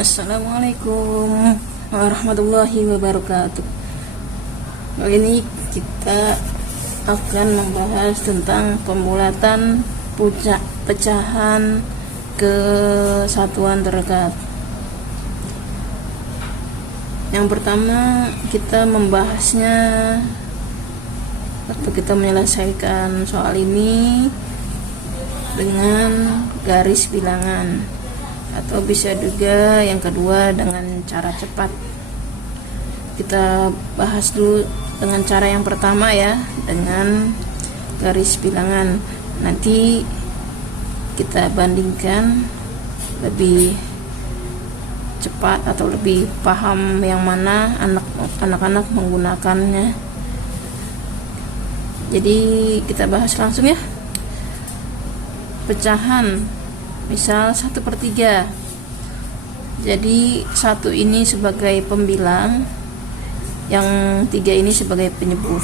Assalamualaikum warahmatullahi wabarakatuh. Kali ini kita akan membahas tentang pembulatan pecahan kesatuan terdekat. Yang pertama kita membahasnya atau kita menyelesaikan soal ini dengan garis bilangan, atau bisa juga yang kedua dengan cara cepat. Kita bahas dulu dengan cara yang pertama ya, dengan garis bilangan. Nanti kita bandingkan lebih cepat atau lebih paham yang mana anak-anak menggunakannya. Jadi kita bahas langsung ya. Pecahan, misal 1/3. Jadi 1 ini sebagai pembilang, yang 3 ini sebagai penyebut.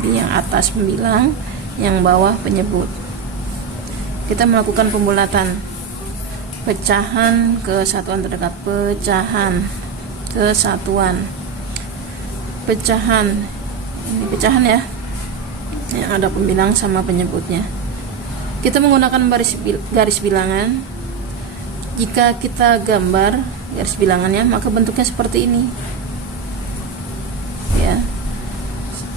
Jadi yang atas pembilang, yang bawah penyebut. Kita melakukan pembulatan pecahan kesatuan terdekat. Pecahan kesatuan, pecahan, ini pecahan ya, yang ada pembilang sama penyebutnya. Kita menggunakan garis bilangan. Jika kita gambar garis bilangannya, maka bentuknya seperti ini ya,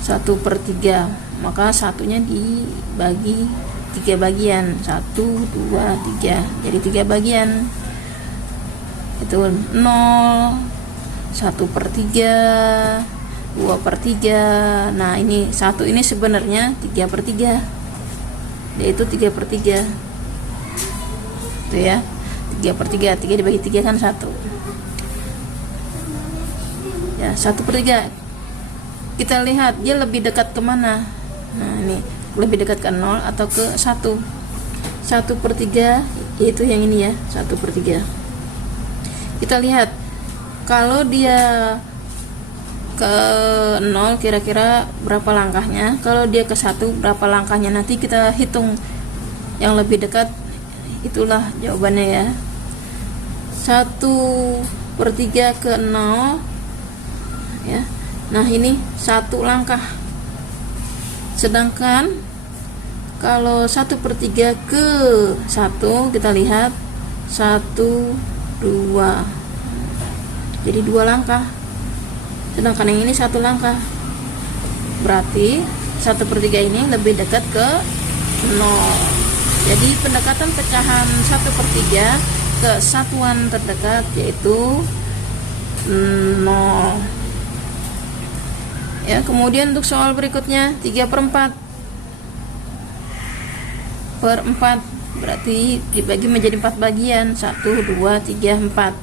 1/3. Maka satunya dibagi 3 bagian, 1, 2, 3, jadi 3 bagian. Itu 0, 1/3, 2/3. Nah ini 1 ini sebenarnya 3/3, yaitu 3/3 itu ya, 3/3, 3 dibagi 3 kan 1 ya, 1/3. Kita lihat dia lebih dekat kemana. Nah ini lebih dekat ke 0 atau ke 1. 1/3 yaitu yang ini ya, 1/3. Kita lihat kalau dia ke 0 kira-kira berapa langkahnya, kalau dia ke 1 berapa langkahnya. Nanti kita hitung yang lebih dekat, itulah jawabannya ya. 1/3 ke 0 ya. Nah ini 1 langkah. Sedangkan kalau 1/3 ke 1, kita lihat 1, 2, jadi 2 langkah. Sedangkan yang ini 1 langkah. Berarti 1/3 ini lebih dekat ke 0. Jadi pendekatan pecahan 1/3 ke satuan terdekat yaitu 0 ya. Kemudian untuk soal berikutnya 3/4 berarti dibagi menjadi 4 bagian, 1, 2, 3, 4.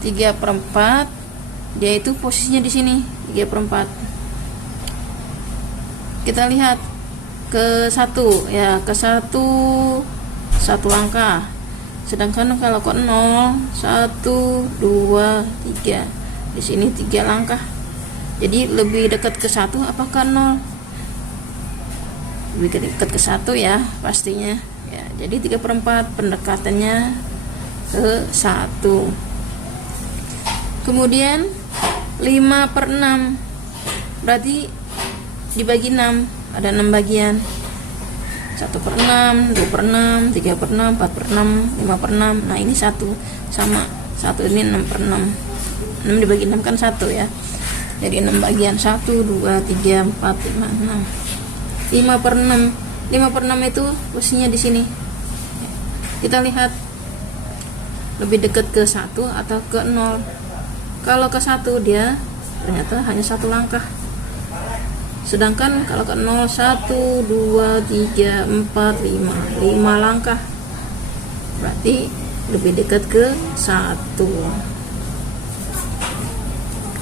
3/4 dia itu posisinya di sini, 3/4. Kita lihat ke 1 ya, ke 1 langkah. Sedangkan kalau ke 0, 1, 2, 3, di sini 3 langkah. Jadi lebih dekat ke 1 apakah 0? Lebih dekat ke 1 ya pastinya ya. Jadi 3/4 pendekatannya ke 1. Kemudian 5/6 berarti dibagi 6, ada 6 bagian. 1/6, 2/6, 3/6, 4/6, 5/6. Nah ini 1 sama 1 ini 6/6. 6 dibagi 6 kan 1 ya. Jadi 6 bagian, 1, 2, 3, 4, 5, 6. 5/6. 5/6 itu posisinya di sini. Kita lihat lebih dekat ke 1 atau ke 0. Kalau ke 1 dia ternyata hanya 1 langkah. Sedangkan kalau ke 0, 1, 2, 3, 4, 5 langkah. Berarti lebih dekat ke 1.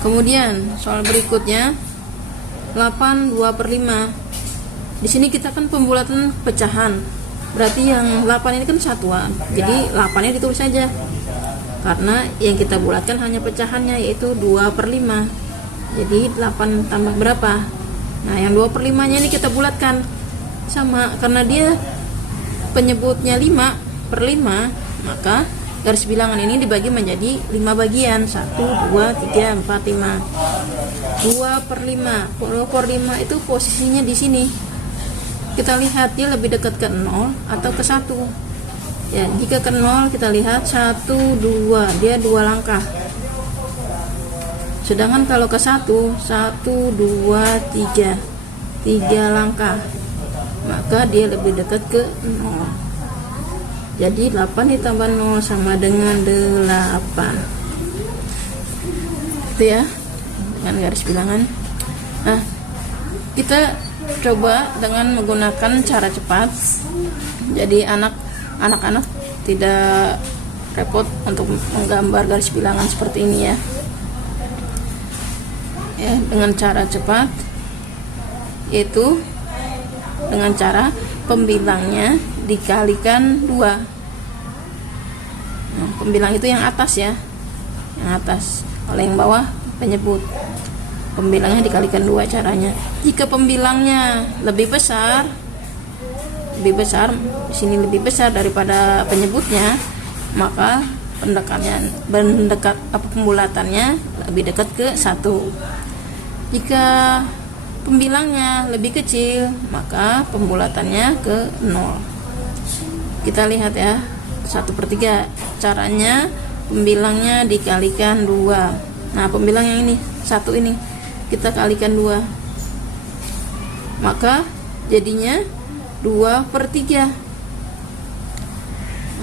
Kemudian soal berikutnya 8 2/5. Di sini kita kan pembulatan pecahan. Berarti yang 8 ini kan satuan. Jadi 8-nya ditulis saja. karena yang kita bulatkan hanya pecahannya, yaitu 2/5. Jadi 8 tambah berapa? Nah, yang 2/5 nya ini kita bulatkan sama, karena dia penyebutnya 5/5, maka garis bilangan ini dibagi menjadi 5 bagian. 1, 2, 3, 4, 5. 2/5. 2/5 itu posisinya di sini. Kita lihat dia lebih dekat ke 0 atau ke 1. Ya, jika ke 0 kita lihat 1, 2, dia 2 langkah. Sedangkan kalau ke 1, 1, 2, 3, 3 langkah, maka dia lebih dekat ke 0. Jadi 8 ditambah 0 sama dengan 8. Itu ya, dengan garis bilangan. Nah, kita coba dengan menggunakan cara cepat. Jadi anak-anak tidak repot untuk menggambar garis bilangan seperti ini ya. Ya, dengan cara cepat, yaitu dengan cara pembilangnya dikalikan 2. Nah, pembilang itu yang atas ya, yang atas. Kalau yang bawah penyebut. Pembilangnya dikalikan 2 caranya. Jika pembilangnya lebih besar, di sini lebih besar daripada penyebutnya, maka pembulatannya lebih dekat ke 1. Jika pembilangnya lebih kecil, maka pembulatannya ke 0. Kita lihat ya, 1/3. Caranya pembilangnya dikalikan 2. Nah, pembilang yang ini, 1 ini kita kalikan 2, maka jadinya 2/3.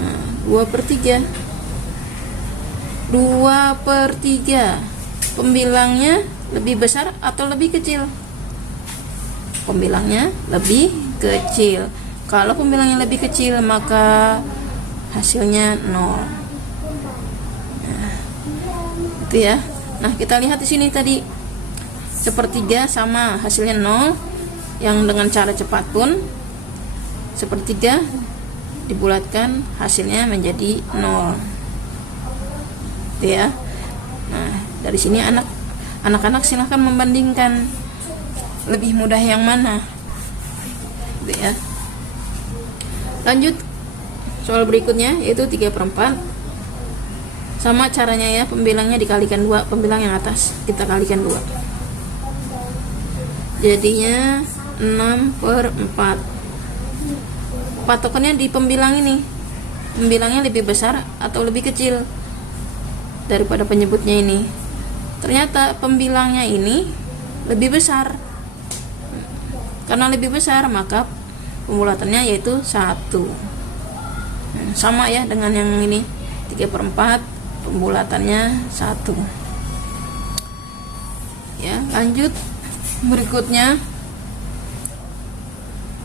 Nah, 2/3. 2/3. Pembilangnya lebih besar atau lebih kecil? Pembilangnya lebih kecil. Kalau pembilangnya lebih kecil, maka hasilnya 0. Nah, itu ya. Nah, kita lihat di sini tadi 1/3 sama hasilnya 0. Yang dengan cara cepat pun 1/3 dibulatkan, hasilnya menjadi 0. Itu ya. Nah, dari sini anak-anak silahkan membandingkan lebih mudah yang mana. Gitu ya. Lanjut soal berikutnya, yaitu 3/4. Sama caranya ya, pembilangnya dikalikan 2, pembilang yang atas kita kalikan 2. Jadinya 6/4. Patokannya di pembilang ini, pembilangnya lebih besar atau lebih kecil daripada penyebutnya ini. Ternyata pembilangnya ini lebih besar. Karena lebih besar, maka pembulatannya yaitu 1. Sama ya dengan yang ini, 3/4, pembulatannya 1. Ya, lanjut berikutnya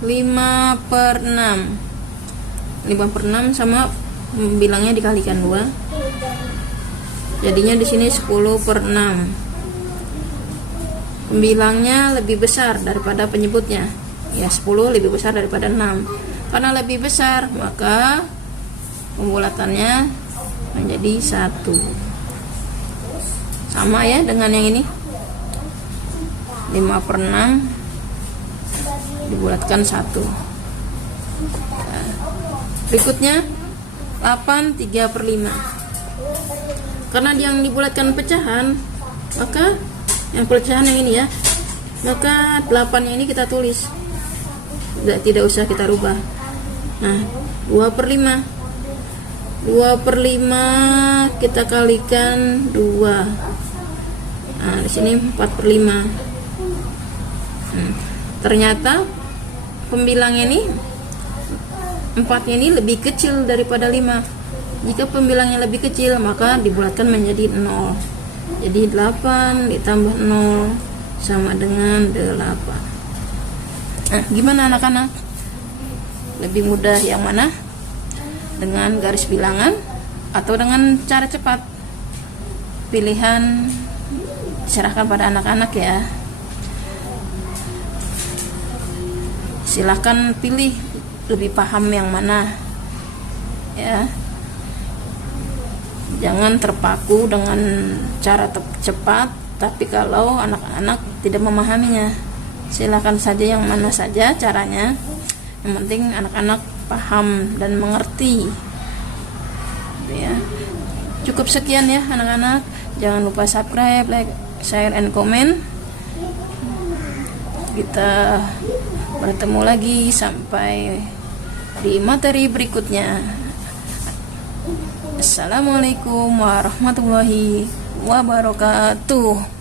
5/6. 5/6 sama pembilangnya dikalikan 2. Jadinya di sini 10/6. Pembilangnya lebih besar daripada penyebutnya. Ya, 10 lebih besar daripada 6. Karena lebih besar, maka pembulatannya menjadi 1. Sama ya dengan yang ini. 5/6 dibulatkan 1. Nah, berikutnya 8 3/5. Karena yang dibulatkan pecahan, maka yang pecahan yang ini ya, maka 8 ini kita tulis, tidak usah kita rubah. Nah, 2/5. 2/5 kita kalikan 2. Nah, di sini 4/5. Ternyata pembilang ini 4 ini lebih kecil daripada 5. Jika pembilangnya lebih kecil, maka dibulatkan menjadi 0. Jadi 8 ditambah 0 sama dengan 8. Nah, gimana anak-anak? Lebih mudah yang mana? Dengan garis bilangan atau dengan cara cepat? Pilihan serahkan pada anak-anak ya. Silahkan pilih lebih paham yang mana ya. Jangan terpaku dengan cara cepat, tapi kalau anak-anak tidak memahaminya, silakan saja yang mana saja caranya. Yang penting anak-anak paham dan mengerti. Ya. Cukup sekian ya anak-anak. Jangan lupa subscribe, like, share, and comment. Kita bertemu lagi sampai di materi berikutnya. Assalamualaikum warahmatullahi wabarakatuh.